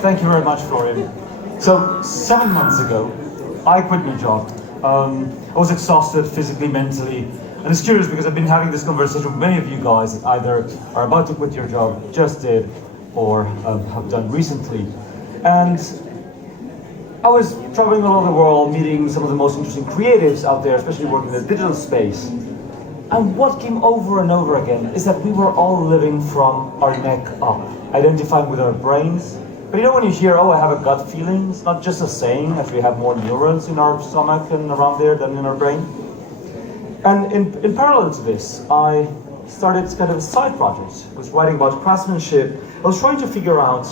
Thank you very much, Florian. So, 7 months ago, I quit my job. I was exhausted physically, mentally, and it's curious because I've been having this conversation with many of you guys that either are about to quit your job, just did, or have done recently. And I was traveling all over the world, meeting some of the most interesting creatives out there, especially working in the digital space. And what came over and over again is that we were all living from our neck up, identifying with our brains. But you know when you hear, oh, I have a gut feeling, it's not just a saying, as we have more neurons in our stomach and around there than in our brain. And in parallel to this, I started kind of a side project. I was writing about craftsmanship. I was trying to figure out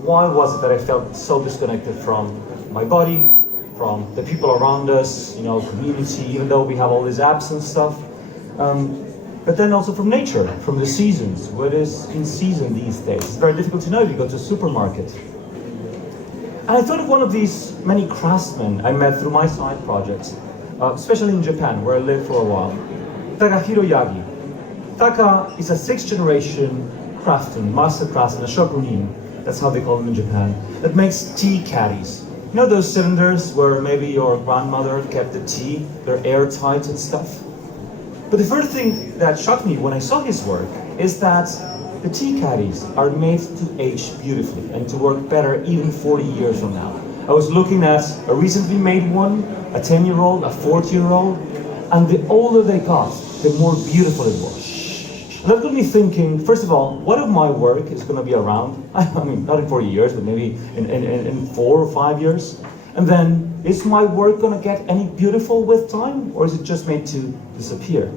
why was it that I felt so disconnected from my body, from the people around us, you know, community, even though we have all these apps and stuff. But then also from nature, from the seasons, what is in season these days. It's very difficult to know if you go to a supermarket. And I thought of one of these many craftsmen I met through my side projects, especially in Japan, where I lived for a while. Takahiro Yagi. Taka is a 6th generation craftsman, master craftsman, a shokunin, that's how they call them in Japan, that makes tea caddies. You know those cylinders where maybe your grandmother kept the tea, they're airtight and stuff? But the first thing that shocked me when I saw his work is that the tea caddies are made to age beautifully and to work better even 40 years from now. I was looking at a recently made one, a 10-year-old, a 40-year-old, and the older they got, the more beautiful it was. And that got me thinking, first of all, what of my work is going to be around? I mean, not in 40 years, but maybe in 4 or 5 years. And then, is my work going to get any beautiful with time, or is it just made to disappear?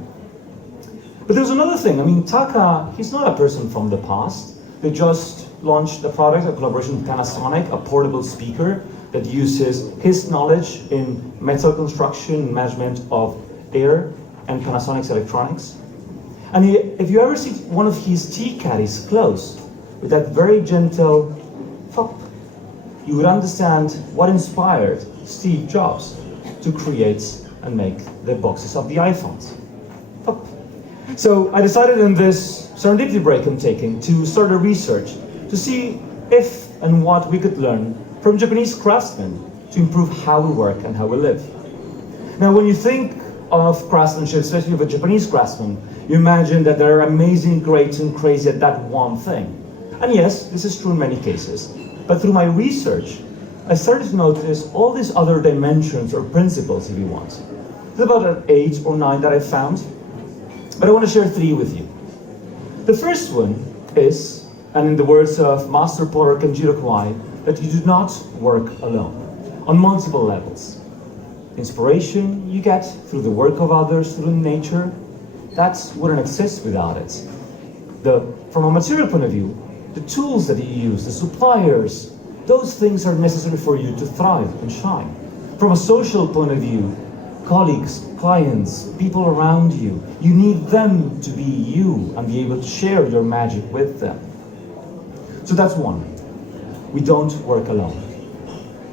But there's another thing. I mean, Taka, he's not a person from the past. They just launched a product, a collaboration with Panasonic, a portable speaker that uses his knowledge in metal construction, management of air, and Panasonic's electronics. And if you ever see one of his tea caddies close, with that very gentle pop, you would understand what inspired Steve Jobs to create and make the boxes of the iPhones. Pop. So I decided in this serendipity break I'm taking to start a research to see if and what we could learn from Japanese craftsmen to improve how we work and how we live. Now, when you think of craftsmanship, especially of a Japanese craftsman, you imagine that they're amazing, great, and crazy at that one thing. And yes, this is true in many cases. But through my research, I started to notice all these other dimensions or principles, if you want. There's about 8 or 9 that I found, but I want to share 3 with you. The first one is, and in the words of Master Porter Kenjiro Kawai, that you do not work alone, on multiple levels. Inspiration you get through the work of others, through nature, that wouldn't exist without it. From a material point of view, the tools that you use, the suppliers, those things are necessary for you to thrive and shine. From a social point of view, colleagues, clients, people around you, you need them to be you and be able to share your magic with them. So that's one. We don't work alone.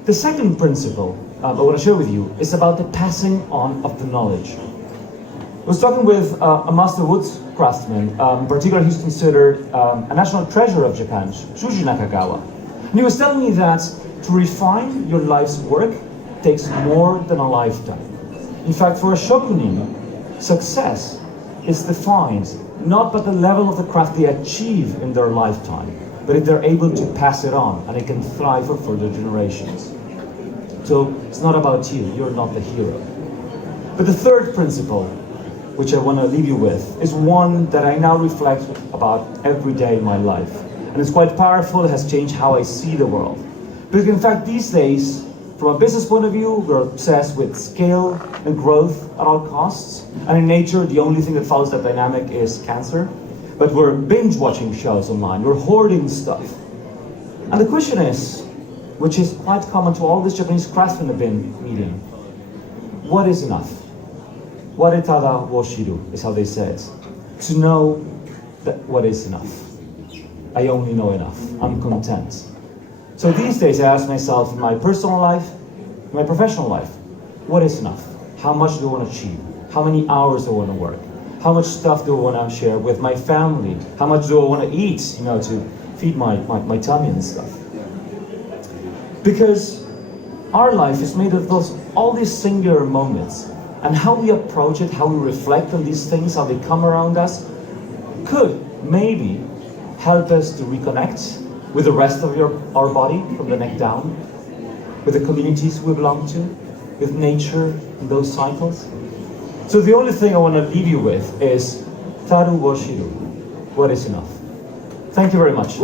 The second principle I want to share with you is about the passing on of the knowledge. I was talking with a master wood craftsman, in particular he's considered a national treasure of Japan, Shuji Nakagawa. And he was telling me that to refine your life's work takes more than a lifetime. In fact, for a shokunin, success is defined not by the level of the craft they achieve in their lifetime, but if they're able to pass it on and it can thrive for further generations. So it's not about you, you're not the hero. But the third principle, which I want to leave you with, is one that I now reflect about every day in my life. And it's quite powerful, it has changed how I see the world. Because in fact, these days, from a business point of view, we're obsessed with scale and growth at all costs. And in nature, the only thing that follows that dynamic is cancer. But we're binge watching shows online, we're hoarding stuff. And the question is, which is quite common to all these Japanese craftsmen I've been meeting, what is enough? Waretada wo shiru is how they say it. To know that what is enough. I only know enough. I'm content. So these days I ask myself in my personal life, in my professional life, what is enough? How much do I want to achieve? How many hours do I want to work? How much stuff do I want to share with my family? How much do I want to eat, to feed my tummy and stuff? Because our life is made of all these singular moments, and how we approach it, how we reflect on these things, how they come around us, could maybe help us to reconnect with the rest of our body from the neck down, with the communities we belong to, with nature and those cycles. So the only thing I want to leave you with is Taru wo shiru, what is enough. Thank you very much.